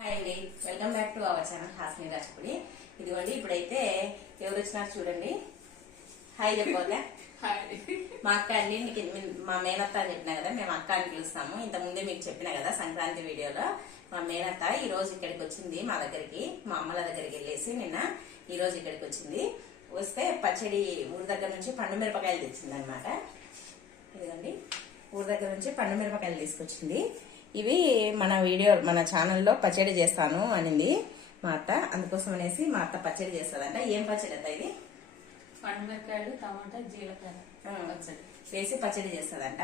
Hi అండి. Welcome back to our channel Hasni Rajapudi ఇదిగోండి ఇప్పుడైతే ఎవరు వచ్చినారు చూడండి హాయ్ చెప్పోతే మా అక్క అండి మీకు మీ- మేనత్త అని చెప్పిన కదా మేము అక్క అని పిలుస్తాము. ఇంత ముందే మీకు చెప్పిన కదా సంక్రాంతి వీడియోలో. మా మేనత్త ఈ రోజు ఇక్కడికి వచ్చింది మా దగ్గరికి మా అమ్మల దగ్గరికి వెళ్ళేసి నిన్న ఈ రోజు ఇక్కడికి వచ్చింది. వస్తే పచ్చడి ఊరి దగ్గర నుంచి పండు మిరపకాయలు తెచ్చింది అనమాట ఇదిగోండి ఊరి దగ్గర నుంచి పండు మిరపకాయలు తీసుకొచ్చింది. ఇవి మన వీడియో మన ఛానల్లో పచ్చడి చేస్తాను అనింది మా అత్త. అందుకోసం అనేసి మా అత్త పచ్చడి చేస్తుందంట. ఏం పచ్చడి అత్త ఇది? పండుమిరకాయలు టమాటా జీలకర్ర వేసి పచ్చడి చేస్తుందంట.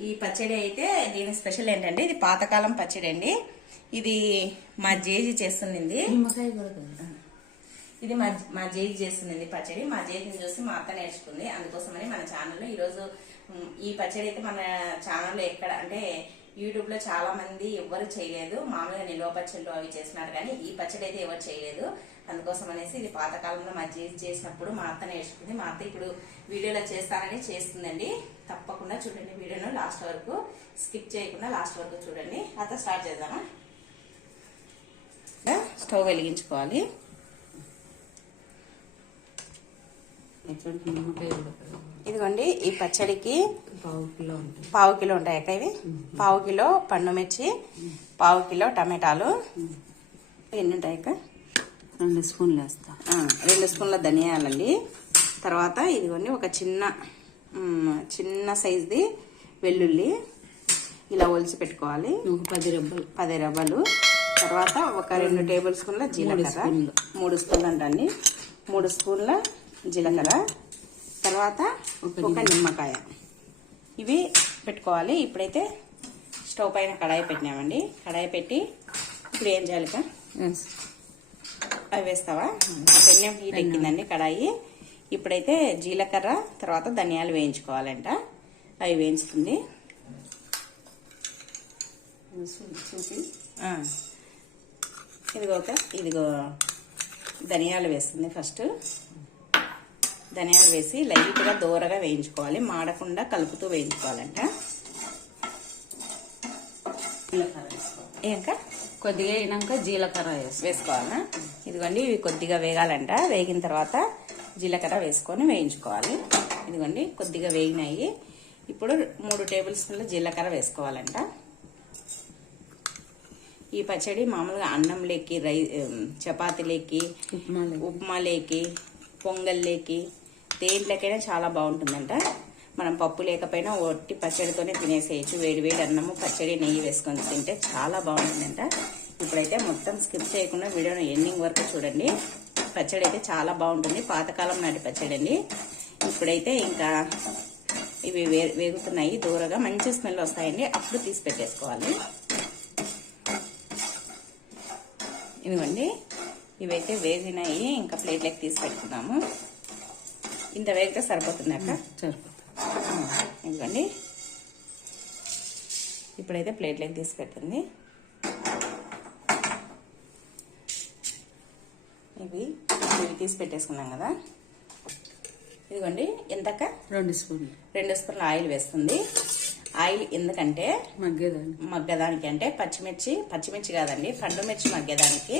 ఈ పచ్చడి అయితే దీని స్పెషల్ ఏంటంటే ఇది పాతకాలం పచ్చడి అండి. ఇది మా జేజీ చేస్తుంది ఇది మా మా జేజీ చేస్తుంది పచ్చడి. మా జేజీని చూసి మా అత్త నేర్చుకుంది. అందుకోసమని మన ఛానల్లో ఈరోజు ఈ పచ్చడి అయితే మన ఛానల్లో ఎక్కడ అంటే యూట్యూబ్లో చాలా మంది ఎవరు చేయలేదు. మామూలుగా నిల్వ పచ్చళ్ళు అవి చేస్తున్నారు కానీ ఈ పచ్చడి అయితే ఎవరు చేయలేదు. అందుకోసం అనేసి ఇది పాతకాలంలో మా జీజ్ చేసినప్పుడు మా అత్త నేర్చుకుంది. మా అత్త ఇప్పుడు వీడియోలో చేస్తానని చేస్తుందండి. తప్పకుండా చూడండి వీడియోను లాస్ట్ వరకు. స్కిప్ చేయకుండా లాస్ట్ వరకు చూడండి. అత్త స్టార్ట్ చేద్దామా? స్టవ్ వెలిగించుకోవాలి. ఇదిగోండి ఈ పచ్చడికి పావు కిలో ఉంటుంది పావు కిలో ఉంటాయి అక్క ఇవి? పావు కిలో పండు మిర్చి పావు కిలో టమాటాలు. ఎన్ని ఉంటాయి అక్క? రెండు స్పూన్లు వేస్తా. రెండు స్పూన్ల ధనియాలండి. తర్వాత ఇదిగోండి ఒక చిన్న చిన్న సైజుది వెల్లుల్లి ఇలా ఒలిచి పెట్టుకోవాలి. ఒక పది రెబ్బలు. పది రవ్వలు తర్వాత ఒక రెండు టేబుల్ స్పూన్ల జీలకర్ర. మూడు స్పూన్లు అంటండి. మూడు స్పూన్ల జీలకర్ర. తర్వాత ఒక నిమ్మకాయ. ఇవి పెట్టుకోవాలి. ఇప్పుడైతే స్టవ్ పైన కడాయి పెట్టినామండి. కడాయి పెట్టి ఇప్పుడు ఏం చేయాలి? అవి వేస్తావా? పెన్నం హీట్ ఎక్కిందండి కడాయి. ఇప్పుడైతే జీలకర్ర తర్వాత ధనియాలు వేయించుకోవాలంట. అవి వేయించుతుంది. ఆ. ఇదిగో ఒక ఇదిగో ధనియాలు వేస్తుంది ఫస్ట్. ధనియాలు వేసి లైట్గా దూరగా వేయించుకోవాలి. మాడకుండా కలుపుతూ వేయించుకోవాలంట. ఇంకా కొద్దిగా అయినాక జీలకర్ర వేసుకో వేసుకోవాలా? ఇదిగోండి ఇవి కొద్దిగా వేగాలంట. వేగిన తర్వాత జీలకర్ర వేసుకొని వేయించుకోవాలి. ఇదిగోండి కొద్దిగా వేగినాయి. ఇప్పుడు మూడు టేబుల్ స్పూన్ల జీలకర్ర వేసుకోవాలంట. ఈ పచ్చడి మామూలుగా అన్నంలోకి రై చపాతీలోకి ఉప్మా ఉప్మాలేకి పొంగల్లేకి దేంట్లోకైనా చాలా బాగుంటుందంట. మనం పప్పు లేకపోయినా ఒట్టి పచ్చడితోనే తినేసేయచ్చు. వేడి వేడి అన్నము పచ్చడి నెయ్యి వేసుకొని తింటే చాలా బాగుంటుందంట. ఇప్పుడైతే మొత్తం స్కిప్ చేయకుండా వీడియోను ఎండింగ్ వరకు చూడండి. పచ్చడి అయితే చాలా బాగుంటుంది. పాతకాలం నాటి పచ్చడి అండి. ఇప్పుడైతే ఇంకా ఇవి వే వేగుతున్నాయి దూరగా. మంచి స్మెల్ వస్తాయండి. అప్పుడు తీసి పెట్టేసుకోవాలి. ఇదిగోండి. ఇవైతే వేగినాయి. ఇంకా ప్లేట్లోకి తీసి పెట్టుకున్నాము. ఇంత వేగితే సరిపోతుంది అక్క. సరిపోతుంది ఇదిగోండి. ఇప్పుడైతే ప్లేట్లోకి తీసి పెట్టింది ఇవి ఇవి తీసి పెట్టేసుకున్నాం కదా. ఇదిగోండి ఎంతక్క రెండు స్పూన్లు. రెండు స్పూన్ల ఆయిల్ వేస్తుంది. ఆయిల్ ఎందుకంటే మగ్గేదాన్ని మగ్గదానికి అంటే పచ్చిమిర్చి పచ్చిమిర్చి కాదండి పండు మిర్చి మగ్గదానికి.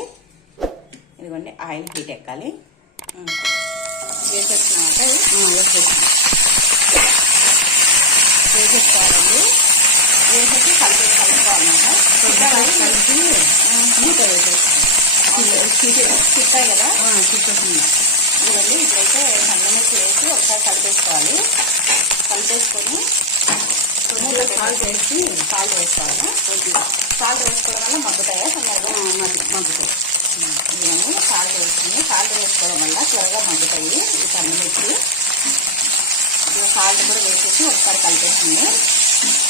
ఇదిగోండి ఆయిల్ హీట్ ఎక్కాలి. ఇది వేసేసాను వేసేసుకోవాలండి వేసేసి కలిపి కలుపుకోవాలన్నమాట. కలిపి మూత వేసేస్తాను చిట్టాయి కదా? చుట్టకుండా ఇదిగోండి ఇప్పుడైతే పండు మిర్చి వేసి ఒకసారి కలిపేసుకోవాలి. కలిపేసుకొని మూత సాల్ట్ వేసి సాల్ట్ వేసుకోవాలి? సాల్ట్ వేసుకోవడం వల్ల మగ్గుతాయా? తొందరగా మగ్గుతాయి. ఇవన్నీ సాల్ట్ వేసుకుని సాల్ట్ వేసుకోవడం వల్ల త్వరగా మగ్గుతాయి ఈ పండుమిర్చి ఇదిగో సాల్ట్ కూడా వేసేసి ఒకసారి కలిపేస్తుంది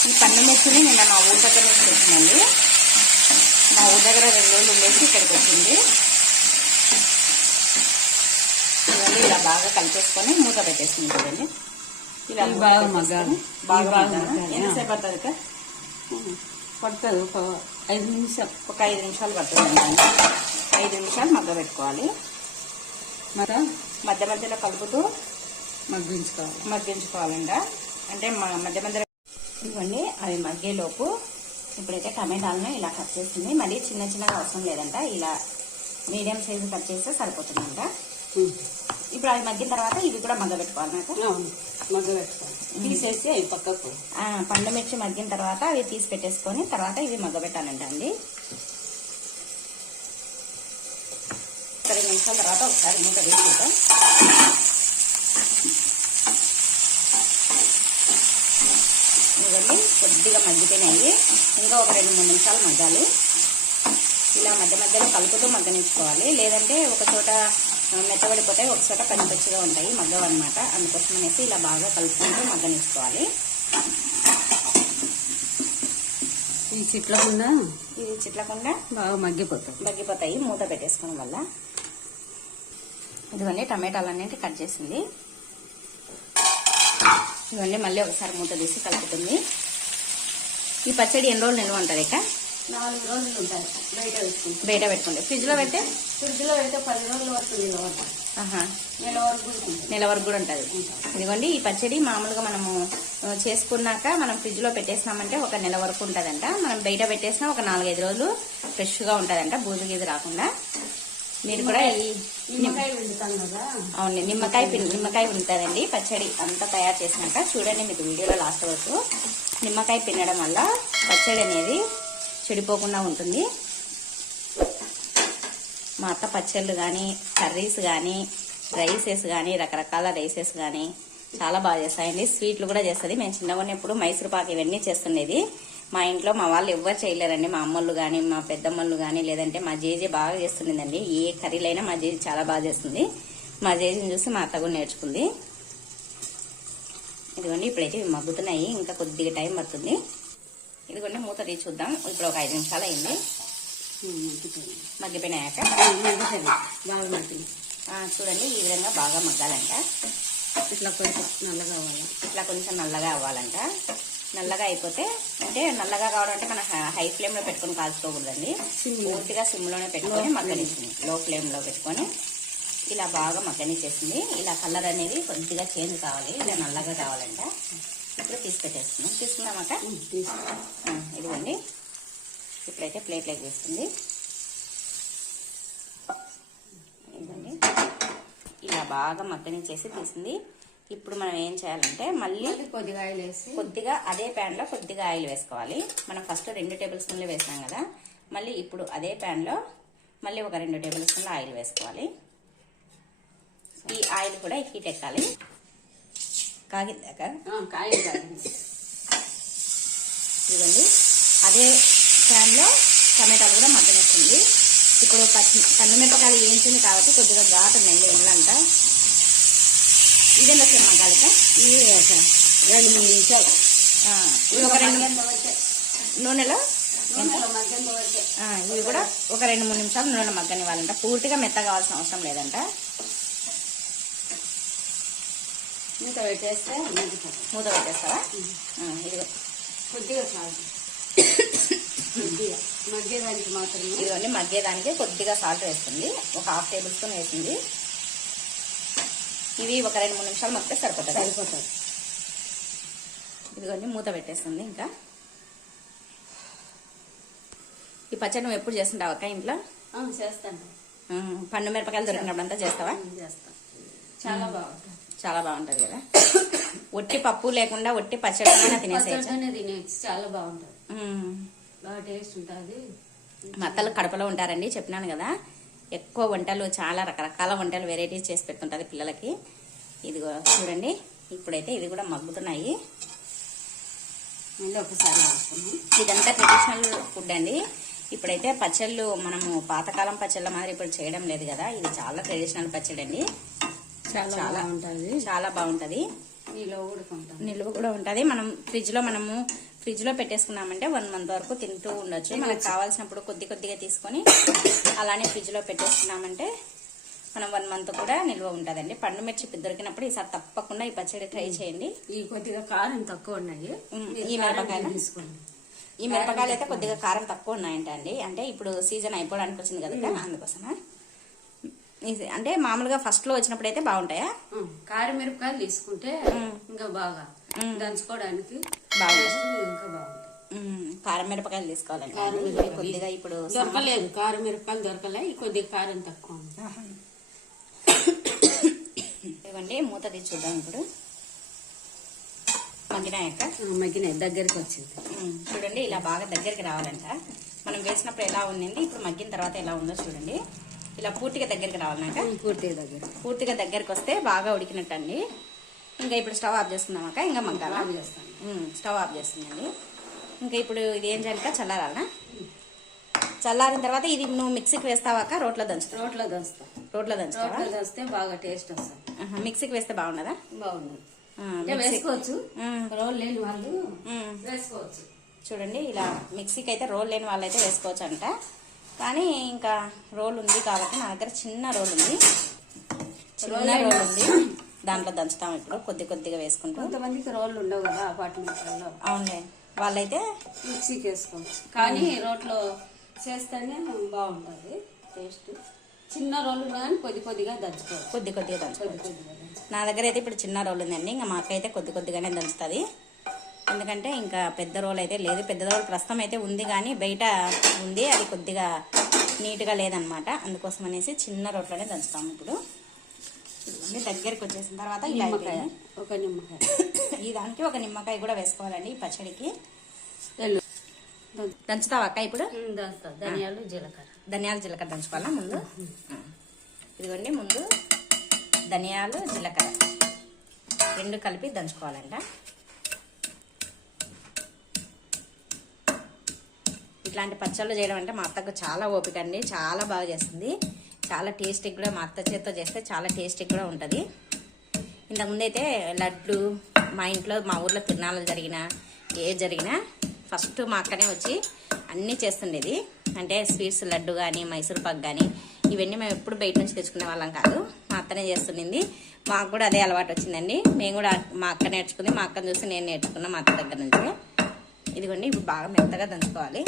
ఈ పండుమిర్చిని నిన్న మా ఊరి దగ్గర నుంచి వచ్చిందండి మా ఊరి దగ్గర రెండు రోజులు ఉండేసి ఇక్కడికి వచ్చింది ఇవన్నీ ఇలా బాగా కలిపేసుకొని మూత పెట్టేస్తుంది చూడండి ఇలా బాగా పెట్టేసుకొని మగ్గాలి. బాగా బాగా ఎంతసేపు పడుతుంది అక్క? పడుతుంది ఒక ఐదు నిమిషాలు ఒక ఐదు నిమిషాలు పడుతుంది ఐదు నిమిషాలు మగ్గ పెట్టుకోవాలి. మరి మధ్య మధ్యలో కలుపుతూ మగ్గించుకోవాలి. మగ్గించుకోవాలంట అంటే మధ్య మధ్య ఇవ్వండి. అవి మగ్గేలోపు ఇప్పుడైతే టమాటాలను ఇలా కట్ చేస్తుంది. మళ్ళీ చిన్న చిన్నగా అవసరం లేదంట. ఇలా మీడియం సైజు కట్ చేస్తే సరిపోతుందంట. ఇప్పుడు అవి మగ్గిన తర్వాత ఇవి కూడా మగ్గ పెట్టుకోవాలన్నమాట అవును మగ్గ పెట్టుకోవాలి. తీసేసి అవి పక్కకు. ఆ, పండు మిర్చి మగ్గిన తర్వాత అవి తీసి పెట్టేసుకొని తర్వాత ఇవి మగ్గబెట్టాలంట అండి ఒక రెండు నిమిషాల తర్వాత ఒకసారి మూత వేసుకుంటాం. ఇవన్నీ కొద్దిగా మగ్గిపోయినాయి. ఇంకా ఒక రెండు మూడు నిమిషాలు మగ్గాలి. ఇలా మధ్య మధ్యలో కలుపుతూ మగ్గనిచ్చుకోవాలి. లేదంటే ఒక చోట మెత్తబడిపోతాయి ఒక చోట పచ్చిపచ్చిగా ఉంటాయి మగ్గవు అనమాట అందుకోసం అనేసి ఇలా బాగా కలుపుకుంటూ మగ్గనిచ్చుకోవాలి. ఈ చిట్లకుండా ఇది చిట్లకుండా బాగా మగ్గిపోతాయి. మగ్గిపోతాయి. మూత పెట్టేసుకోవడం వల్ల ఇదిగోండి టమాటాలు అన్నింటి కట్ చేసింది. ఇవన్నీ మళ్ళీ ఒకసారి మూత తీసి కలుపుతుంది. ఈ పచ్చడి ఎన్ని రోజులు నిల్వ ఉంటుంది ఇక నాలుగు రోజులు ఉంటాయి బయట పెట్టుకుంటాం. బయట పెట్టుకుంటే. ఫ్రిడ్జ్లో పెడితే? ఫ్రిడ్జ్లో అయితే పది రోజుల వరకు నెల వరకు నెల వరకు కూడా ఉంటుంది. ఇదిగోండి ఈ పచ్చడి మామూలుగా మనము చేసుకున్నాక మనం ఫ్రిడ్జ్లో పెట్టేసినామంటే ఒక నెల వరకు ఉంటుందంట. మనం బయట పెట్టేసినా ఒక నాలుగైదు రోజులు ఫ్రెష్గా ఉంటుందంట బూజు గీజు రాకుండా. మీరు కూడా నిమ్మకాయ అవును నిమ్మకాయ నిమ్మకాయ ఉంటుందండి పచ్చడి అంతా తయారు చేసినాక చూడండి మీకు వీడియోలో లాస్ట్ వరకు. నిమ్మకాయ పిన్నడం వల్ల పచ్చడి అనేది చెడిపోకుండా ఉంటుంది. మా అత్త పచ్చళ్ళు కానీ కర్రీస్ కానీ రైసెస్ కానీ రకరకాల రైసెస్ కానీ చాలా బాగా చేస్తాయండి. స్వీట్లు కూడా చేస్తుంది. మేము చిన్నగా ఉన్నప్పుడు మైసూర్ పాక్ ఇవన్నీ చేస్తుండేది. మా ఇంట్లో మా వాళ్ళు ఎవ్వరు చేయలేరండి. మా అమ్మళ్ళు కానీ మా పెద్దమ్మళ్ళు కానీ లేదంటే మా జేజే బాగా చేస్తుండేదండి. ఏ కర్రీలైనా మా జేజీ చాలా బాగా చేస్తుంది. మా జేజీని చూసి మా అత్త కూడా నేర్చుకుంది. ఇదిగోండి ఇప్పుడైతే ఇవి మగ్గుతున్నాయి. ఇంకా కొద్దిగా టైం పడుతుంది. ఇదిగోండి మూత తీసి చూద్దాం. ఇప్పుడు ఒక ఐదు నిమిషాలు అయింది. బాగా మగ్గింది ఆ, చూడండి ఈ విధంగా బాగా మగ్గాలంట. ఇట్లా కొంచెం నల్లగా అవ్వాలి? ఇట్లా కొంచెం నల్లగా అవ్వాలంట. నల్లగా అయిపోతే అంటే నల్లగా కావడం అంటే మనం హై ఫ్లేమ్లో పెట్టుకొని కాల్చుకోకూడదండి. పూర్తిగా సిమ్లోనే పెట్టుకొని మగ్గనిచ్చింది లో ఫ్లేమ్. లో పెట్టుకొని ఇలా బాగా మగ్గనిచ్చేసింది. ఇలా కలర్ అనేది కొద్దిగా చేంజ్ కావాలి. ఇలా నల్లగా కావాలంట. ఇప్పుడు తీసి పెట్టేస్తున్నాం. తీసుకుందామట ఇదిగోండి. ఇప్పుడైతే ప్లేట్లోకి వేస్తుంది ఇదిగోండి. ఇలా బాగా మగ్గనిచ్చేసి తీసింది. ఇప్పుడు మనం ఏం చేయాలంటే మళ్ళీ కొద్దిగా ఆయిల్ వేసి కొద్దిగా అదే ప్యాన్లో కొద్దిగా ఆయిల్ వేసుకోవాలి. మనం ఫస్ట్ రెండు టేబుల్ స్పూన్లు వేసాం కదా. మళ్ళీ ఇప్పుడు అదే ప్యాన్లో మళ్ళీ ఒక రెండు టేబుల్ స్పూన్లు ఆయిల్ వేసుకోవాలి. ఈ ఆయిల్ కూడా హీట్ ఎక్కాలి. కాగిద్దాక ఆ, కాయలు కాగింది. ఇవ్వండి అదే ప్యాన్లో టమాటాలు కూడా మగ్గనిస్తుంది. ఇప్పుడు పచ్చి కందిమిరపకాయలు వేయించింది కాబట్టి కొద్దిగా ఘాటు ఉందండి ఇల్లంతా సేమ్ మగ్గాలిక ఇవి ఒక రెండు మూడు నిమిషాలు. ఒక రెండు నూనెలో ఇవి కూడా ఒక రెండు మూడు నిమిషాలు నూనె మగ్గనివ్వాలంట. పూర్తిగా మెత్త కావాల్సిన అవసరం లేదంట. మూత పెట్టేస్తే మూత పెట్టేస్తావా? ఆ, ఇదిగో. కొద్దిగా సాల్ట్. మగ్గేదానికి మాత్రమే. ఇదిగోండి మగ్గేదానికి కొద్దిగా సాల్ట్ వేస్తుంది. ఒక హాఫ్ టేబుల్ స్పూన్ వేసింది. ఇవి ఒక రెండు మూడు నిమిషాలు మగ్గితే సరిపోతుంది. సరిపోతుంది. ఇదిగోండి మూత పెట్టేస్తుంది ఇంకా. ఈ పచ్చడి నువ్వు ఎప్పుడు చేస్తుంటావు అక్క ఇంట్లో? చేస్తాను. పండు మిరపకాయలు దొరికినప్పుడంతా చేస్తావా? చేస్తాను చాలా బాగుంటుంది. చాలా బాగుంటది కదా. ఒట్టి పప్పు లేకుండా ఒట్టి పచ్చడితోనే తినేసేయచ్చు? తినేయచ్చు. చాలా బాగుంటుంది. బాగా టేస్ట్ ఉంటుంది. మా అత్తలు కడపలో ఉంటారండి చెప్పినాను కదా. ఎక్కువ వంటలు చాలా రకరకాల వంటలు వెరైటీస్ చేసి పెడుతుంటది పిల్లలకి. ఇదిగో చూడండి ఇప్పుడైతే ఇది కూడా మగ్గుతున్నాయి. మళ్ళీ ఒకసారి ఇదంతా ట్రెడిషనల్ ఫుడ్ అండి. ఇప్పుడైతే పచ్చళ్ళు మనము పాతకాలం పచ్చళ్ళ మాదిరి ఇప్పుడు చేయడం లేదు కదా. ఇది చాలా ట్రెడిషనల్ పచ్చడి అండి. చాలా చాలా. బాగుంటుంది. చాలా బాగుంటది. నీలో ఉడుకుంటుంది నిల్వ కూడా ఉంటది. మనం ఫ్రిడ్జ్లో మనము ఫ్రిడ్జ్లో పెట్టేసుకున్నామంటే వన్ మంత్ వరకు తింటూ ఉండొచ్చు. మనకు కావాల్సినప్పుడు కొద్ది కొద్దిగా తీసుకొని అలానే ఫ్రిడ్జ్లో పెట్టేసుకున్నామంటే మనం వన్ మంత్ కూడా నిల్వ ఉంటదండి. పండు మిర్చి దొరికినప్పుడు ఈసారి తప్పకుండా ఈ పచ్చడి ట్రై చేయండి. ఈ కొద్దిగా కారం తక్కువ ఉన్నాయి. ఈ మిరపకాయలు? తీసుకోండి. ఈ మిరపకాయలు అయితే కొద్దిగా కారం తక్కువ ఉన్నాయంట అండి అంటే ఇప్పుడు సీజన్ అయిపోవడానికి వచ్చింది కదా అందుకోసమా? ఇది అంటే మామూలుగా ఫస్ట్లో వచ్చినప్పుడు అయితే బాగుంటాయా? కారం మిరపకాయలు తీసుకుంటే ఇంకా బాగా. దంచుకోవడానికి బాగుంటుంది. కారం మిరపకాయలు తీసుకోవాలండి. కొద్దిగా ఇప్పుడు దొరకలేదు కారం మిరపకాయలు దొరకలే కొద్దిగా కారం తక్కువ. ఇవ్వండి మూత తీసి చూద్దాం ఇప్పుడు. మగ్గినాయక? మగ్గినాయి దగ్గరికి వచ్చింది. చూడండి ఇలా బాగా దగ్గరికి రావాలంట. మనం వేసినప్పుడు ఎలా ఉండింది ఇప్పుడు మగ్గిన తర్వాత ఎలా ఉందో చూడండి. ఇలా పూర్తిగా దగ్గరికి రావాలంట. పూర్తిగా దగ్గర పూర్తిగా దగ్గరికి వస్తే బాగా ఉడికినట్టు అండి ఇంకా ఇప్పుడు స్టవ్ ఆఫ్ చేసుకుందామాక ఇంకా మగ్గాలా? ఆఫ్ చేస్తాను. ఉమ్, స్టవ్ ఆఫ్ చేస్తుందండి ఇంకా ఇప్పుడు ఇది ఏం చేయాలి చల్లారాలనా చల్లారిన తర్వాత ఇది నువ్వు మిక్సీకి వేస్తావాక రోట్లో దంచుతావు? రోట్లో దంచుతాం. రోట్లో దంచుతావా? రోట్లో దంచితే బాగా టేస్ట్ వస్తుంది. మిక్సీకి వేస్తే బాగున్నదా బాగుంది వేసుకోవచ్చు. రోల్ లేని వాళ్ళు. వేసుకోవచ్చు. చూడండి ఇలా మిక్సీకి అయితే రోల్ లేని వాళ్ళైతే వేసుకోవచ్చు అంట కానీ ఇంకా రోల్ ఉంది కాబట్టి నా దగ్గర చిన్న రోల్ ఉంది. చిన్న రోల్ ఉంది. దాంట్లో దంచుతాం ఇప్పుడు కొద్ది కొద్దిగా వేసుకుంటూ. కొంతమందికి రోళ్ళు ఉండవు కదా అపార్ట్మెంట్లలో. అవునులే వాళ్ళైతే మిక్సీకి వేసుకోవచ్చు కానీ రోట్లో చేస్తేనే బాగుంటుంది టేస్ట్. చిన్న రోలు కానీ కొద్ది కొద్దిగా దంచుకోవచ్చు. కొద్ది కొద్దిగా కొద్ది దంచుకోవచ్చు కొద్దిగా దంచుకోవచ్చు. నా దగ్గర అయితే ఇప్పుడు చిన్న రోల్ ఉందండి ఇంకా మా అక్క అయితే కొద్ది కొద్దిగానే దంచుతుంది. ఎందుకంటే ఇంకా పెద్ద రోల్ అయితే లేదు పెద్ద రోల్ ప్రస్తుతం అయితే ఉంది కానీ బయట ఉంది అది కొద్దిగా నీట్గా లేదనమాట. అందుకోసం అనేసి చిన్న రోట్లోనే దంచుతాము ఇప్పుడు. ఇదిగోండి, దగ్గరికి వచ్చేసిన తర్వాత నిమ్మకాయ. ఒక నిమ్మకాయ. ఈ దానికి ఒక నిమ్మకాయ కూడా వేసుకోవాలండి ఈ పచ్చడికి. దంచుతావా అక్క ఇప్పుడు? ధనియాలు జీలకర్ర. ధనియాలు జీలకర్ర దంచుకోవాలా ముందు. ఇదిగోండి ముందు ధనియాలు జీలకర్ర. రెండు కలిపి దంచుకోవాలంట. ఇట్లాంటి పచ్చళ్ళు చేయడం అంటే మా అత్తకు చాలా ఓపిక అండి. చాలా బాగా చేస్తుంది. చాలా టేస్టీ కూడా మా అత్త చేత్తో చేస్తే చాలా టేస్టీ కూడా ఉంటుంది. ఇంతకుముందైతే లడ్లు మా ఇంట్లో మా ఊర్లో తిరణాలు జరిగినా ఏ జరిగినా ఫస్ట్ మా అక్కనే వచ్చి అన్నీ చేస్తుండేది. అంటే స్వీట్స్ లడ్డు కానీ మైసూర్ పాక్ కానీ ఇవన్నీ మేము ఎప్పుడు బయట నుంచి తెచ్చుకునే వాళ్ళం కాదు. మా అత్తనే చేస్తుండింది. మాకు కూడా అదే అలవాటు వచ్చిందండి. మేము కూడా మా అక్క నేర్చుకుంది మా అక్కని చూసి నేను నేర్చుకున్నా మా అత్త దగ్గర నుంచి. ఇదిగోండి ఇప్పుడు బాగా మెత్తగా దంచుకోవాలి.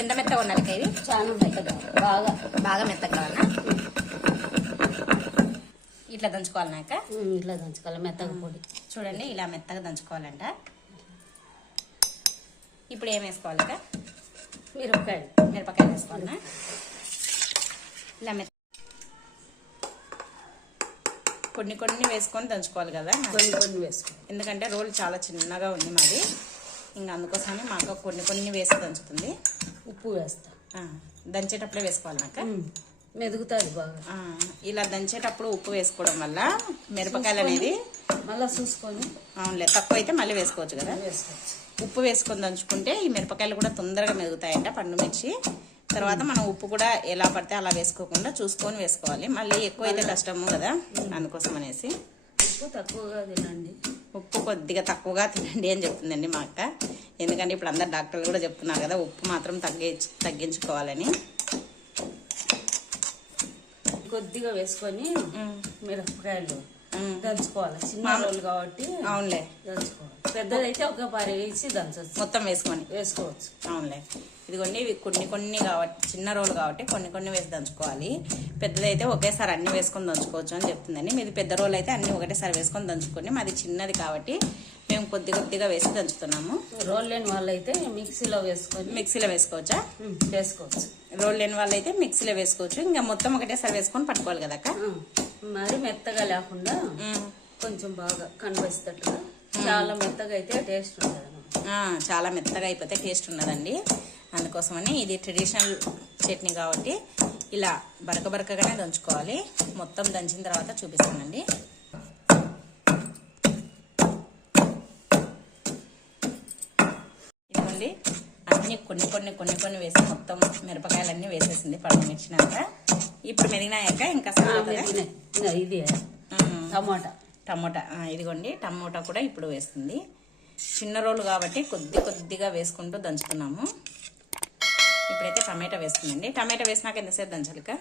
ఎంత మెత్తగా ఉండాలి ఇది చాలా మెత్తగా. బాగా. బాగా మెత్తగా కావాలా ఇట్లా దంచుకోవాలన్నాక ఇట్లా దంచుకోవాలి. మెత్తగా పొడి. చూడండి ఇలా మెత్తగా దంచుకోవాలంట. ఇప్పుడు ఏం వేసుకోవాలి అక్క? మిరపకాయలు మిరపకాయలు వేసుకోవాలనా? ఇలా మెత్త కొన్ని కొన్ని వేసుకొని దంచుకోవాలి కదా కొన్ని కొన్ని వేసుకో. ఎందుకంటే రోల్ చాలా చిన్నగా ఉంది మాది. ఇంకా అందుకోసమని మా అక్క కొన్ని కొన్ని వేసి దంచుతుంది. ఉప్పు వేస్తా. దంచేటప్పుడే వేసుకోవాలి నాక? ఉమ్, మెదుగుతుంది బాగా. ఇలా దంచేటప్పుడు ఉప్పు వేసుకోవడం వల్ల మిరపకాయలు అనేది మళ్ళా చూసుకొని అవునులే తక్కువ అయితే మళ్ళీ వేసుకోవచ్చు కదా? వేసుకోవచ్చు. ఉప్పు వేసుకొని దంచుకుంటే ఈ మిరపకాయలు కూడా తొందరగా మెదుగుతాయంట పండు మిర్చి. తర్వాత మనం ఉప్పు కూడా ఎలా పడితే అలా వేసుకోకుండా చూసుకొని వేసుకోవాలి. మళ్ళీ ఎక్కువ అయితే కష్టము కదా అందుకోసం అనేసి. ఉప్పు తక్కువగా తినండి. ఉప్పు కొద్దిగా తక్కువగా తినండి అని చెప్తుందండి మా అక్క. ఎందుకంటే ఇప్పుడు అందరు డాక్టర్లు కూడా చెప్తున్నారు కదా ఉప్పు మాత్రం తగ్గి తగ్గించుకోవాలని. కొద్దిగా వేసుకొని మిరపకాయలు. దంచుకోవాలి. చిన్న కాబట్టి అవునులే. దంచుకోవాలి. పెద్దదైతే ఒక పరి వేసి దంచవచ్చు మొత్తం వేసుకొని. వేసుకోవచ్చు. అవునులే. ఇదిగోండి ఇవి కొన్ని కొన్ని కాబట్టి చిన్న రోలు కాబట్టి కొన్ని కొన్ని వేసి దంచుకోవాలి. పెద్దదైతే ఒకేసారి అన్ని వేసుకొని దంచుకోవచ్చు అని చెప్తుందండి. మీది పెద్ద రోలు అయితే అన్ని ఒకటేసారి వేసుకొని దంచుకొని మాది చిన్నది కాబట్టి మేము కొద్ది కొద్దిగా వేసి దంచుతున్నాము. రోల్ లేని వాళ్ళైతే మిక్సీలో వేసుకొని మిక్సీలో వేసుకోవచ్చా? వేసుకోవచ్చు. రోల్ లేని వాళ్ళైతే మిక్సీలో వేసుకోవచ్చు. ఇంకా మొత్తం ఒకటేసారి వేసుకొని పట్టుకోవాలి కదా మరి మెత్తగా లేకుండా. కొంచెం బాగా కనిపిస్తట్టుగా చాలా మెత్తగా అయితే టేస్ట్ ఉంటుంది చాలా మెత్తగా అయిపోతే టేస్ట్ ఉండదండి. అందుకోసమని ఇది ట్రెడిషనల్ చట్నీ కాబట్టి ఇలా బరక బరకగానే దంచుకోవాలి. మొత్తం దంచిన తర్వాత చూపిస్తానండి. ఇదిగోండి అన్ని కొన్ని కొన్ని కొన్ని కొన్ని వేసి మొత్తం మిరపకాయలన్నీ వేసేసింది పళ్ళు మిర్చినాక. ఇప్పుడు మెదిగినాక ఇంకా? ఇది. టమాటా. టమోటా ఇదిగోండి టమోటా కూడా ఇప్పుడు వేస్తుంది. చిన్న రోలు కాబట్టి కొద్ది కొద్దిగా వేసుకుంటూ దంచుతున్నాము ఇప్పుడైతే టమాటా వేస్తుందండి. టమాటా వేసినాక ఎంతసేపు దంచాలిక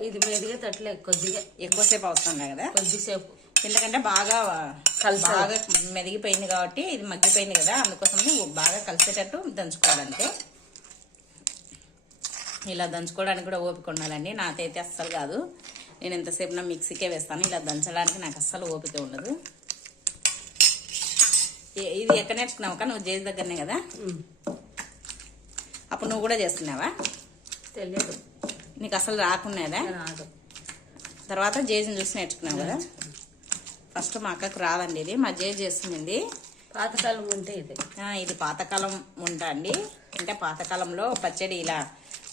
ఇది మెదిగేటట్లే కొద్దిగా. ఎక్కువసేపు అవసరం కదా? కొద్దిసేపు. ఎందుకంటే బాగా కలిసే- బాగా మెదిగిపోయింది కాబట్టి ఇది మగ్గిపోయింది కదా అందుకోసం బాగా కలిసేటట్టు దంచుకోవాలంటే ఇలా దంచుకోవడానికి కూడా ఓపిక ఉండాలండి. నాకైతే అస్సలు కాదు. నేను ఎంతసేపు నా మిక్సీకే వేస్తాను. ఇలా దంచడానికి నాకు అస్సలు ఓపిక ఉండదు. ఇది ఎక్కడ నేర్చుకున్నావు నువ్వు జేజ్ దగ్గరనే కదా. అప్పుడు నువ్వు కూడా చేస్తున్నావా? తెలియదు. నీకు అసలు రాకున్నాదా రాదు. తర్వాత జేజ్ని చూసి నేర్చుకున్నావు కదా? ఫస్ట్ మా అక్కకు రాదండి ఇది. మా జేజ్ చేస్తుందండి. పాతకాలం ఉంటే ఇది. ఇది పాతకాలం వంట అండి. అంటే పాతకాలంలో పచ్చడి ఇలా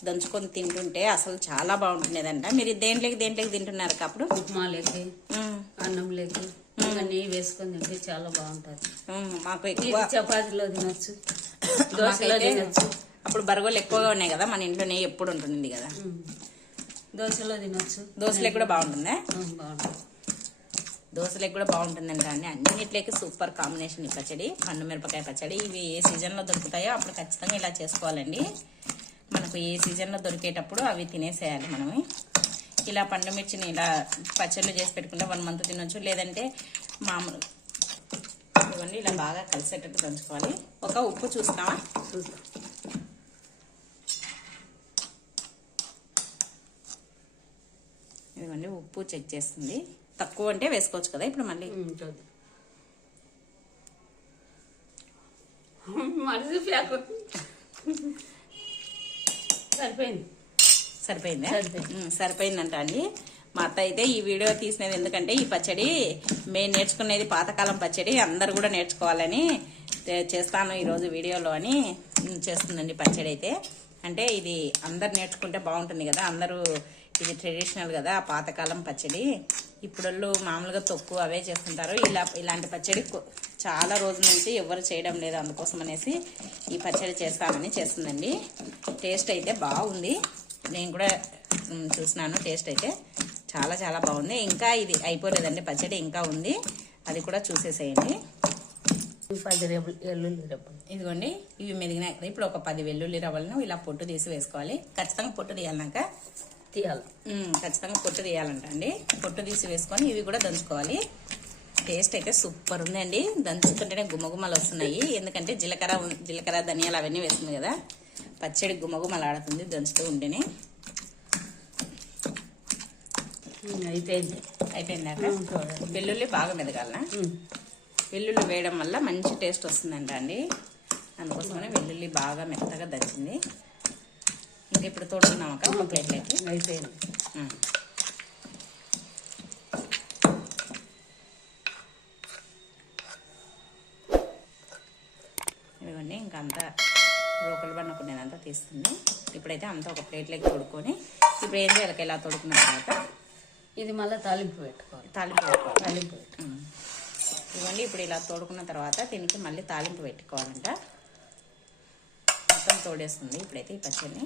దంచుకొని తింటుంటే అసలు చాలా బాగుంటుండేదంట. మీరు దేంట్లోకి దేంట్లోకి తింటున్నారు అప్పుడు? ఉప్మాలోకి ఉమ్, అన్నంలోకి ఇంకా నెయ్యి వేసుకొని తింటే చాలా బాగుంటుంది. మాకు ఎక్కువ చపాతీలో తినొచ్చు దోశలో తినొచ్చు. అప్పుడు బరగోలు ఎక్కువగా ఉన్నాయి కదా మన ఇంట్లో నెయ్యి ఎప్పుడు ఉంటుంది కదా. దోశలో తినొచ్చు. దోశలకు కూడా బాగుంటుందా? బాగుంటుంది. దోశలకు కూడా బాగుంటుందంట అండి అన్నిట్లోకి సూపర్ కాంబినేషన్ ఈ పచ్చడి పండు మిరపకాయ పచ్చడి. ఇవి ఏ సీజన్లో దొరుకుతాయో అప్పుడు ఖచ్చితంగా ఇలా చేసుకోవాలండి. మనకు ఏ సీజన్లో దొరికేటప్పుడు అవి తినేసేయాలి మనము. ఇలా పండు మిర్చిని ఇలా పచ్చళ్ళు చేసి పెట్టుకుంటే వన్ మంత్ తినొచ్చు. లేదంటే మామూలు ఇవన్నీ ఇలా బాగా కలిసేటట్టు దంచుకోవాలి. ఒక ఉప్పు చూస్తామా చూద్దాం ఇదిగోండి ఉప్పు చెక్ చేస్తుంది. తక్కువ అంటే వేసుకోవచ్చు కదా ఇప్పుడు మళ్ళీ. సరిపోయింది. సరిపోయిందా? సరిపోయిందంట అండి. మా అత్త అయితే ఈ వీడియో తీసినది ఎందుకంటే ఈ పచ్చడి మేము నేర్చుకునేది పాతకాలం పచ్చడి అందరు కూడా నేర్చుకోవాలని చేస్తాను ఈరోజు వీడియోలో అని చేస్తుందండి పచ్చడి అయితే. అంటే ఇది అందరు నేర్చుకుంటే బాగుంటుంది కదా అందరూ ఇది ట్రెడిషనల్ కదా పాతకాలం పచ్చడి. ఇప్పుడు మామూలుగా తొక్కు అవే చేస్తుంటారు. ఇలా ఇలాంటి పచ్చడి చాలా రోజుల నుంచి ఎవరు చేయడం లేదు అందుకోసం అనేసి ఈ పచ్చడి చేస్తామని చేస్తుందండి. టేస్ట్ అయితే బాగుంది. నేను కూడా చూసినాను టేస్ట్ అయితే చాలా చాలా బాగుంది. ఇంకా ఇది అయిపోలేదండి పచ్చడి ఇంకా ఉంది. అది కూడా చూసేసేయండి. ఇదిగోండి ఇవి మెదిగినాయి. ఇప్పుడు ఒక పది వెల్లుల్లి రవ్వలను ఇలా పొట్టు తీసి వేసుకోవాలి. ఖచ్చితంగా పొట్టు తీయాలన్నాక తీయాలి. ఖచ్చితంగా పొట్టు తీయాలంట అండి. పొట్టు తీసి వేసుకొని ఇవి కూడా దంచుకోవాలి. టేస్ట్ అయితే సూపర్ ఉందండి. దంచుతుంటేనే గుమ్మగుమ్మలు వస్తున్నాయి. ఎందుకంటే జీలకర్ర జీలకర్ర ధనియాలు అవన్నీ వేస్తుంది కదా. పచ్చడి గుమ్మగుమ్మలు ఆడుతుంది దంచుతూ ఉంటేనే. అయిపోయింది. అయిపోయిందాక వెల్లుల్లి బాగా మెదగాలనా? వెల్లుల్లి వేయడం వల్ల మంచి టేస్ట్ వస్తుందంట అండి. అందుకోసమనే వెల్లుల్లి బాగా మెత్తగా దంచింది. ఇంకా ఇప్పుడు తోడుకున్నామక్క ఒక ప్లేట్లోకి? అయిపోయింది. ఇదిగోండి ఇంకా అంతా రోకలు బండుకునేదంతా తీస్తుంది. ఇప్పుడైతే అంతా ఒక ప్లేట్లోకి తోడుకొని ఇప్పుడు ఏం చేయాలి ఇలా తోడుకున్న తర్వాత? ఇది మళ్ళీ తాలింపు పెట్టుకోవాలి. తాలింపు పెట్టుకోవాలి. తాలింపు. ఇవ్వండి ఇప్పుడు ఇలా తోడుకున్న తర్వాత దీనికి మళ్ళీ తాలింపు పెట్టుకోవాలంట. మొత్తం తోడేస్తుంది ఇప్పుడైతే ఈ పచ్చడిని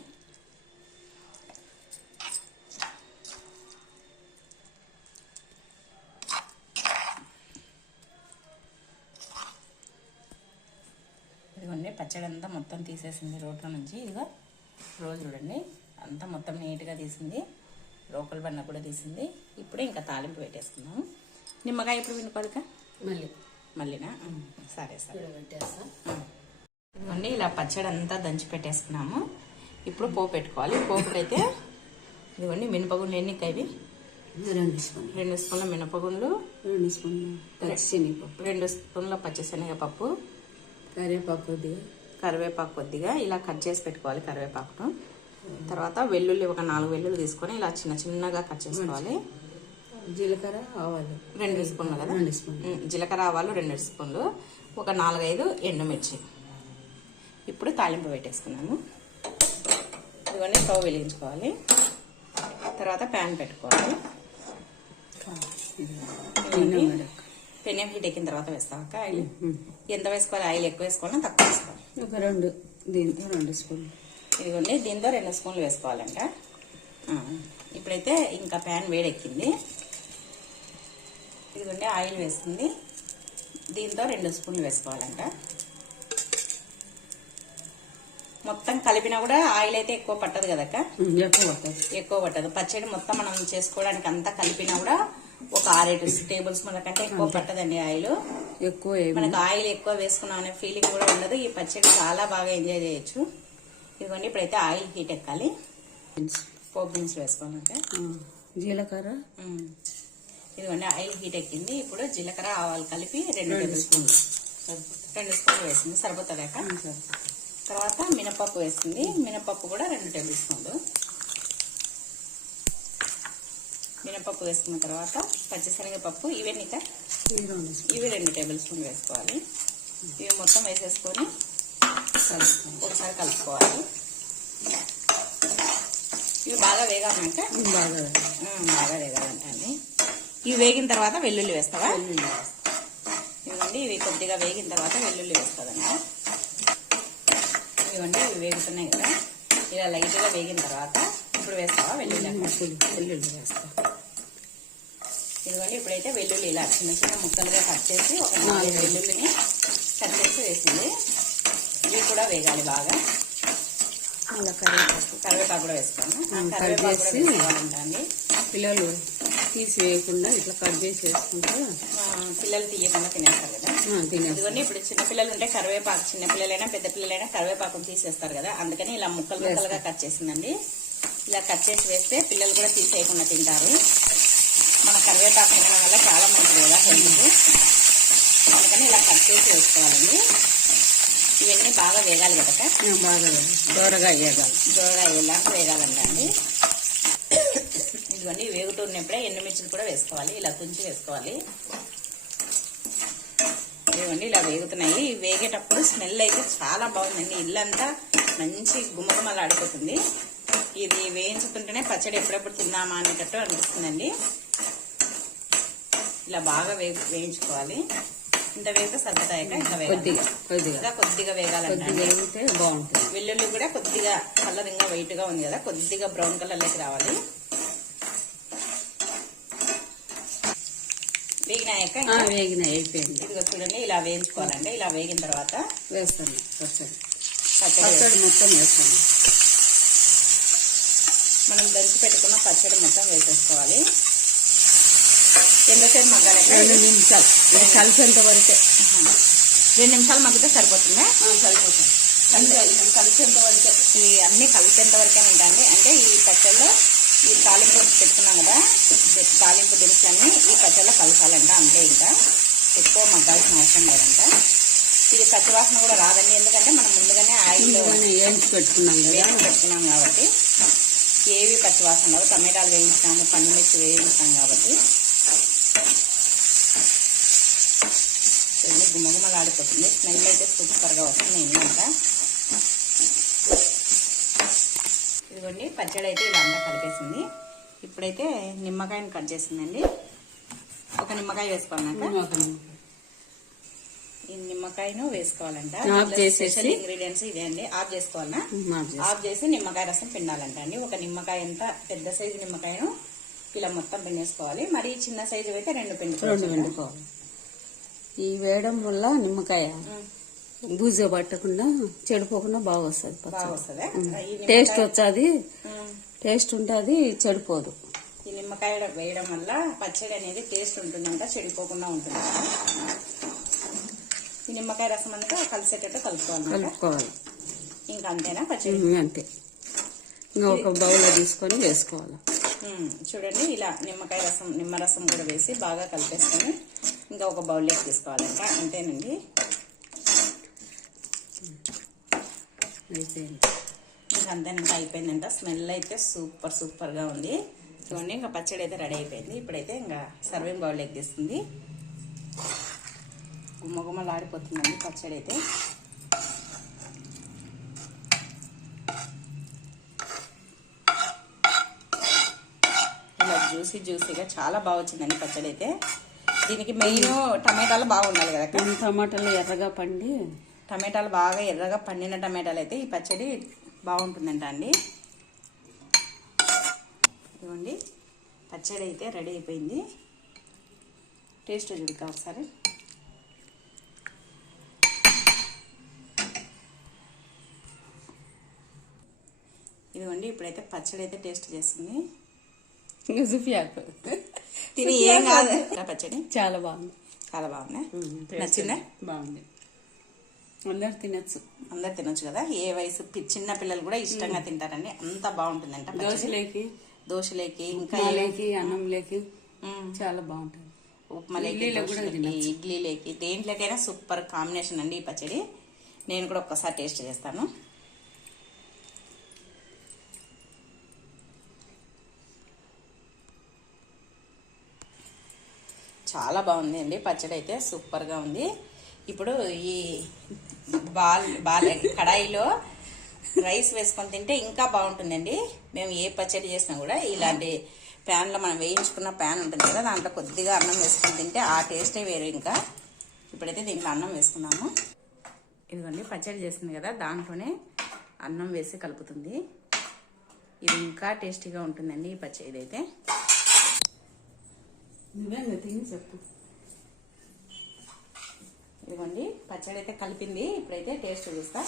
ఇదిగోండి పచ్చడి అంతా మొత్తం తీసేసింది రోట్లో నుంచి. ఇదిగో రోజు చూడండి. అంతా మొత్తం నీట్గా తీసింది. రోకల్ బండ కూడా తీసింది. ఇప్పుడే ఇంకా తాలింపు పెట్టేసుకుందాం. నిమ్మకాయ ఇప్పుడు వినుకోవాలిక మళ్ళీ. మళ్ళీనా? సరే సరే. ఇదిగోండి ఇలా పచ్చడి అంతా దంచి పెట్టేసుకున్నాము. ఇప్పుడు పోపు పెట్టుకోవాలి. పోపుకైతే ఇదిగోండి మినపగుండ్లు ఎన్ని ఇవి? రెండు స్పూన్లు. రెండు స్పూన్ల మినపగుండ్లు. రెండు స్పూన్లు. పచ్చిశనగపప్పు రెండు స్పూన్ల పచ్చిశనగపప్పు కరివేపాకు కరివేపాకు కొద్దిగా ఇలా కట్ చేసి పెట్టుకోవాలి కరివేపాకును. తర్వాత వెల్లుల్లి ఒక నాలుగు వెల్లుల్లి తీసుకొని ఇలా చిన్న చిన్నగా కట్ చేసుకోవాలి. జీలకర్ర ఆవాలు. రెండు స్పూన్లు కదా? రెండు స్పూన్లు. జీలకర్ర ఆవాలు రెండు స్పూన్లు. ఒక నాలుగైదు ఎండుమిర్చి. ఇప్పుడు తాలింపు పెట్టేసుకున్నాము. ఇవన్నీ స్టవ్ వెలిగించుకోవాలి. తర్వాత ప్యాన్ పెట్టుకోవాలి. పెనం హీట్ ఎక్కిన తర్వాత వేస్తాం అక్క ఆయిల్. ఎంత వేసుకోవాలి? ఆయిల్ ఎక్కువ వేసుకోవాలా? తక్కువ వేసుకోవాలి? ఒక రెండు దీంతో రెండు స్పూన్లు. ఇదిగోండి దీంతో రెండు స్పూన్లు వేసుకోవాలంట. ఇప్పుడైతే ఇంకా ప్యాన్ వేడెక్కింది. ఇదిగోండి ఆయిల్ వేస్తుంది. దీంతో రెండు స్పూన్లు వేసుకోవాలంట. మొత్తం కలిపినా కూడా ఆయిల్ అయితే ఎక్కువ పట్టదు కదక్క? ఎక్కువ పడుతుంది ఎక్కువ పట్టదు. పచ్చడి మొత్తం మనం చేసుకోవడానికి అంతా కలిపినా కూడా ఒక ఆరేడు టేబుల్ స్పూన్ల కంటే ఎక్కువ పట్టదండి ఆయిల్. ఎక్కువ మనకు ఆయిల్ ఎక్కువ వేసుకున్నాం అనే ఫీలింగ్ కూడా ఉండదు. ఈ పచ్చడి చాలా బాగా ఎంజాయ్ చేయొచ్చు. ఇదిగోండి ఇప్పుడైతే ఆయిల్ హీట్ ఎక్కాలి. పోపు దినుసులు వేసుకోవాలంటే జీలకర్ర. ఇదిగోండి ఆయిల్ హీట్ ఎక్కింది. ఇప్పుడు జీలకర్ర ఆవాలు కలిపి రెండు టేబుల్ స్పూన్లు. రెండు స్పూన్లు వేసింది సరిపోతుందాక తర్వాత మినపప్పు వేసింది. మినపప్పు కూడా రెండు టేబుల్ స్పూన్లు. మినపప్పు వేసుకున్న తర్వాత పచ్చిశనగపప్పు ఇవన్నీ ఇక ఇవి రెండు టేబుల్ స్పూన్లు వేసుకోవాలి. ఇవి మొత్తం వేసేసుకొని ఒకసారి కలుపుకోవాలి. ఇవి బాగా వేగాలంటే? బాగా బాగా వేగాలంటండి ఇవి వేగిన తర్వాత వెల్లుల్లి వేస్తావా? ఇవ్వండి ఇవి కొద్దిగా వేగిన తర్వాత వెల్లుల్లి వేస్తుందండి ఇవ్వండి ఇవి వేగుతున్నాయి కదా. ఇలా లైట్గా వేగిన తర్వాత ఇప్పుడు వేస్తావా వెల్లుల్లి? వెల్లుల్లి వేస్తా. ఇదిగోండి ఇప్పుడైతే వెల్లుల్లి ఇలా చిన్న చిన్న ముక్కలుగా కట్ చేసి ఒక నాలుగు వెల్లుల్లిని కట్ చేసి వేసింది. ఇవి కూడా వేగాలి బాగా. అలా కరివేపాకు. కరివేపాకు కూడా వేసుకోండి. కట్ చేసి- పిల్లలు తీసి వేయకుండా ఇట్లా కట్ చేసి వేసుకుంటే పిల్లలు తీయకుండా తినేస్తారు కదా. ఇదిగోండి ఇప్పుడు చిన్న పిల్లలు ఉంటే కరివేపాకు చిన్న పిల్లలైనా పెద్ద పిల్లలైనా కరివేపాకు తీసేస్తారు కదా. అందుకని ఇలా ముక్కలు ముక్కలుగా కట్ చేసిందండి. ఇలా కట్ చేసి వేస్తే పిల్లలు కూడా తీసేయకుండా తింటారు. మన కరివేపాకు తినడం వల్ల చాలా మంచిది కదా హెల్త్కి. అందుకని ఇలా కట్ చేసి వేసుకోవాలండి. ఇవన్నీ బాగా వేగాలి కదా బాగా దూరగా వేయాలి దూరగా వేలాక వేగాలంటండి ఇదిగోండి వేగుతున్నప్పుడే ఎండుమిర్చులు కూడా వేసుకోవాలి. ఇలా తుంచి వేసుకోవాలి. ఇదిగోండి ఇలా వేగుతున్నాయి. ఇవి వేగేటప్పుడు స్మెల్ అయితే చాలా బాగుందండి. ఇల్లంతా మంచి గుమగుమలు ఆడిపోతుంది ఇది వేయించుతుంటేనే పచ్చడి ఎప్పుడెప్పుడు తిందామా అనేటట్టు అనిపిస్తుందండి. ఇలా బాగా వే వేయించుకోవాలి. ఇంత వేగితే సరిపోతాయక ఇంకా వేగాలి. కొద్దిగా కొద్దిగా. ఇంకా కొద్దిగా వేగాలంటే వేగితే బాగుంటుంది. వెల్లుల్లి కూడా కొద్దిగా కలరింగ్ వైట్గా ఉంది కదా కొద్దిగా బ్రౌన్ కలర్లోకి రావాలి వేగినాక ఆ, వేగిన అయిపోయింది. ఇదిగో చూడండి ఇలా వేయించుకోవాలండి. ఇలా వేగిన తర్వాత వేస్తాను పచ్చడి. పచ్చడి పచ్చడి మొత్తం వేస్తాను. మనం దంచి పెట్టుకున్న పచ్చడి మొత్తం వేసేసుకోవాలి. ఎంతసేపు మగ్గాలంటే రెండు నిమిషాలు. కలిసేంత వరకే. రెండు నిమిషాలు మగ్గితే సరిపోతుందా? సరిపోతుంది. కలిసేంత వరకే. ఇది అన్ని కలిసేంత వరకే ఉంటాయండి. అంటే ఈ పచ్చళ్ళు ఈ తాలింపు పెట్టుకున్నాం కదా తాలింపు దినుసులన్నీ ఈ పచ్చళ్ళలో కలసాలంట అంతే ఇంకా. ఎక్కువ మగ్గాల్సిన అవసరం లేదంట. ఇది పచ్చివాసన కూడా రాదండి. ఎందుకంటే మనం ముందుగానే ఆయిల్ వేయించి పెట్టుకున్నాం కదా. పెట్టుకున్నాం కాబట్టి ఏవి పచ్చివాసన రావు టమాటాలు వేయించాము పండుమిర్చి వేయించాం కాబట్టి. చూడండి గుమ్మగుమ్మలాడిపోతుంది స్మెల్ అయితే సూపర్గా వస్తుంది ఏంటంట ఇదిగోండి పచ్చడి అయితే ఇలా అంతా కలిపేసింది. ఇప్పుడైతే నిమ్మకాయని కట్ చేసిందండి. ఒక నిమ్మకాయ వేసుకున్నాక ఈ నిమ్మకాయను వేసుకోవాలంట. స్పెషల్ ఇంగ్రీడియంట్స్ ఇదే అండి. ఆఫ్ చేసుకోవాలనా? ఆఫ్ చేసి. నిమ్మకాయ రసం పిండాలంట అండి. ఒక నిమ్మకాయ అంత పెద్ద సైజు నిమ్మకాయను ఇలా మొత్తం పిండేసుకోవాలి. మరి చిన్న సైజు అయితే రెండు రెండు పిండుకోవాలి. ఈ వేయడం వల్ల నిమ్మకాయ బూజ పట్టకుండా చెడిపోకుండా బాగా వస్తుంది బాగా వస్తుందా? టేస్ట్ వచ్చేది. టేస్ట్ ఉంటుంది చెడిపోదు ఈ నిమ్మకాయ వేయడం వల్ల పచ్చడి అనేది టేస్ట్ ఉంటుందంట చెడిపోకుండా ఉంటుంది ఈ నిమ్మకాయ రసం అంతా కలిసేటట్టు కలుపుకోవాలన్నమాట. కలుపుకోవాలి. ఇంకా అంతేనా పచ్చడి? అంతే. ఇంకా ఒక బౌల్లో తీసుకొని వేసుకోవాలి. చూడండి ఇలా నిమ్మకాయ రసం నిమ్మరసం కూడా వేసి బాగా కలిపేసుకొని ఇంకా ఒక బౌల్లోకి తీసుకోవాలంట అంతేనండి? ఇంకా అంతేనంట అయిపోయిందంట. స్మెల్ అయితే సూపర్ సూపర్గా ఉంది. చూడండి ఇంకా పచ్చడి అయితే రెడీ అయిపోయింది. ఇప్పుడైతే ఇంకా సర్వింగ్ బౌల్లోకి తీస్తుంది. గుమ్మగుమ్మలాడిపోతుందండి పచ్చడి అయితే ఇలా జ్యూసీ జ్యూసీగా చాలా బాగా వచ్చిందండి పచ్చడి అయితే దీనికి మెయిన్ టమాటాలు బాగుండాలి కదా టమాటాలు ఎర్రగా పండి. టమాటాలు బాగా ఎర్రగా పండిన టమాటాలు అయితే ఈ పచ్చడి బాగుంటుందంట అండి. ఇవ్వండి పచ్చడి అయితే రెడీ అయిపోయింది. టేస్ట్ చూడక ఒకసారి. ఇదిగోండి ఇప్పుడైతే పచ్చడి అయితే టేస్ట్ చేస్తుంది. తిని ఏం కాదు. పచ్చడి? చాలా బాగుంది. చాలా బాగుంది? నచ్చిందా? బాగుంది. అందరు తినచ్చు. అందరు తినొచ్చు కదా? ఏ వయసు చిన్న పిల్లలు కూడా ఇష్టంగా తింటారండి. అంత బాగుంటుందంట పచ్చడి. దోశలేకి దోశలేకి ఇంకా ఉప్మాలేకి అన్నంలేకి. చాలా బాగుంటుంది. ఉప్మాలోకి కూడా దోశలోకి, ఇడ్లీలోకి దేంట్లోకైనా సూపర్ కాంబినేషన్ అండి ఈ పచ్చడి. నేను కూడా ఒక్కసారి టేస్ట్ చేస్తాను. చాలా బాగుంది అండి పచ్చడి అయితే సూపర్గా ఉంది. ఇప్పుడు ఈ బాల్ బాల్ కడాయిలో రైస్ వేసుకొని తింటే ఇంకా బాగుంటుందండి. మేము ఏ పచ్చడి చేసినా కూడా ఇలాంటి ప్యాన్లో మనం వేయించుకున్న ప్యాన్ ఉంటుంది కదా దాంట్లో కొద్దిగా అన్నం వేసుకొని తింటే ఆ టేస్టే వేరు ఇంకా. ఇప్పుడైతే దీంట్లో అన్నం వేసుకున్నాము. ఇదిగోండి పచ్చడి చేస్తుంది కదా దాంట్లోనే అన్నం వేసి కలుపుతుంది. ఇది ఇంకా టేస్టీగా ఉంటుందండి ఈ పచ్చడి అయితే నువ్వే తిని చెప్పు. ఇదిగోండి పచ్చడి అయితే కలిపింది. ఇప్పుడైతే టేస్ట్ చూస్తా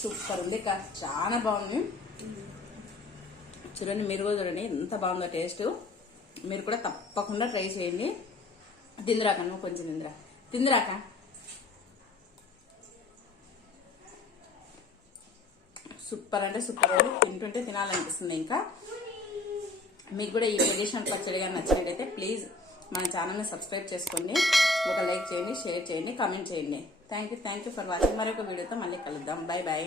సూపర్ ఉంది అక్క. చాలా బాగుంది. చూడండి మీరు కూడా చూడండి ఎంత బాగుందో టేస్ట్. మీరు కూడా తప్పకుండా ట్రై చేయండి. తిందిరాక నువ్వు కొంచెం తిందిరా. తిందిరాక. సూపర్ అంటే సూపర్ అండి. తింటుంటే తినాలనిపిస్తుంది ఇంకా. మీకు కూడా ఈ ట్రెడిషనల్ పచ్చడి కానీ నచ్చినట్టయితే ప్లీజ్ మన ఛానల్ని సబ్స్క్రైబ్ చేసుకోండి. ఒక లైక్ చేయండి షేర్ చేయండి కామెంట్ చేయండి. Thank you thank you for watching మరొక వీడియోతో మళ్ళీ కలుద్దాం. Bye bye